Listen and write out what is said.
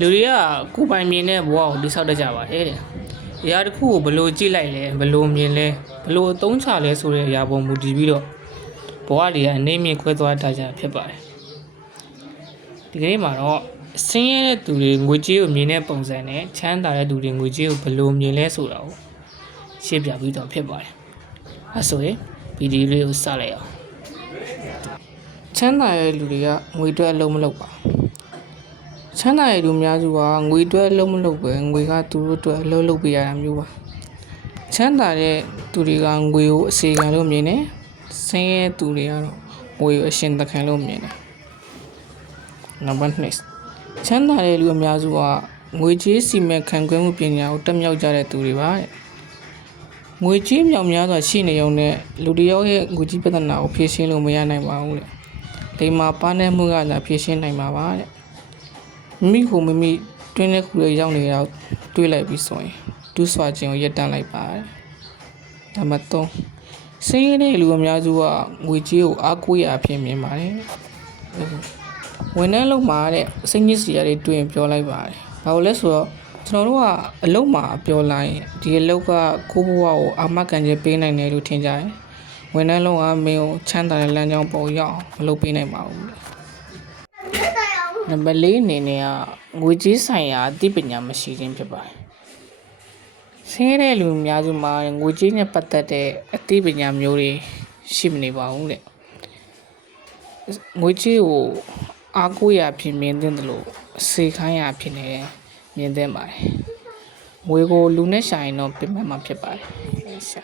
လူတွေကကိုယ်ပိုင်မြင်တဲ့ဘဝကိုတိဆောက်တတ်ကြပါတယ်တဲ့။အရာတစ်ခုကိုဘယ်လိုကြည့်လိုက်လဲဘယ်လိုမြင်လဲဘယ်လိုအသုံးချလဲဆိုတဲ့အရာပေါ်မူတည်ပြီးတော့ဘဝတွေကနေမြင့်ခွဲသွားတတ်ကြဖြစ်ပါတယ်။ဒီကနေ့မှာတော့ဆင်းရဲတဲ့သူတွေငွေကြေးကိုမြင်တဲ့ပုံစံနဲ့ချမ်းသာတဲ့သူတွေငွေကြေးကိုဘယ်လိုမြင်လဲဆိုတာကိုရှင်းပြပြီးတော့ဖြစ်ပါတယ်။အဲဆိုရင်ဗီဒီယိုလေးကိုစလိုက်အောင်။ချမ်းသာတဲ့လူတွေကငွေအတွက်အလုံးမလုပ်ပါချမ်းသာတဲ့လူများစုကငွေအတွက်အလုံးမလုပ်ပဲငွေကသူတို့အတွက်အလုံးလုပ်ပေးရတာမျိုးပါချမ်းသာတဲ့သူတွေကငွေကိုအစေခံလို့မြင်တယ်ဆင်းရဲသူတွေကတော့ငွေကိုအရှင်သခင်လို့မြင်တယ်နံပါတ်2ချမ်းသာတဲ့လူအများစုကငွေကြေးစီမံခန့်ခွဲမှုပညာကိုတက်မြောက်ကြတဲ့သူတွေပါတဲ့ငွေကြေးမြောက်များစွာရှိနေုံနဲ့လူတစ်ယောက်ရဲ့ငွေကြေးပြဿနာကိုဖြေရှင်းလို့မရနိုင်ပါဘူးတဲ့ဒီမှာပါနေမှုကသာဖြေရှင်းနိုင်မှာပါတဲ့မိကိုမိမိတွင်းတဲ့ခုရဲ့ရောက်နေတာတွေးလိုက်ပြီးဆိုရင်တူးဆွာခြင်းကိုရပ်တန့်လိုက်ပါတယ်။နံပါတ်3ဆင်းရဲတဲ့လူအများစုကငွေကြေးကိုအားကိုးရအဖြစ်မြင်ပါတယ်။ဝန်ထမ်းလုပ်မှာတဲ့စိတ်ညစ်စရာတွေတွေ့ရင်ပြောလိုက်ပါတယ်။ဘာလို့လဲဆိုတော့ကျွန်တော်တို့ကအလုပ်မှာပြောလိုက်ရင်ဒီအလုပ်ကကိုယ့်ဘဝကိုအာမခံချက်ပေးနိုင်တယ်လို့ထင်ကြတယ်။ဝန်ထမ်းလုပ်ကမင်းကိုချမ်းသာတဲ့လမ်းကြောင်းပေါ်ရောက်မလုပ်ပေးနိုင်ပါဘူး။နံပါတ်4အနေနဲ့ကငွေကြေးဆိုင်ရာအသိပညာမရှိခြင်းဖြစ်ပါတယ်။ဆင်းရဲတဲ့လူအများစုမှာငွေကြေးနဲ့ပတ်သက်တဲ့အသိပညာမျိုးတွေရှိမနေပါဘူးတဲ့။ငွေကြေးကိုအားကိုးရဖြစ်မြင်တဲ့လို့စေခိုင်းရဖြစ်နေမြင်တဲ့ပါတယ်။ငွေကိုလူနဲ့ရှာရင်တော့ပြင်ပမှာဖြစ်ပါတယ်။ရှာ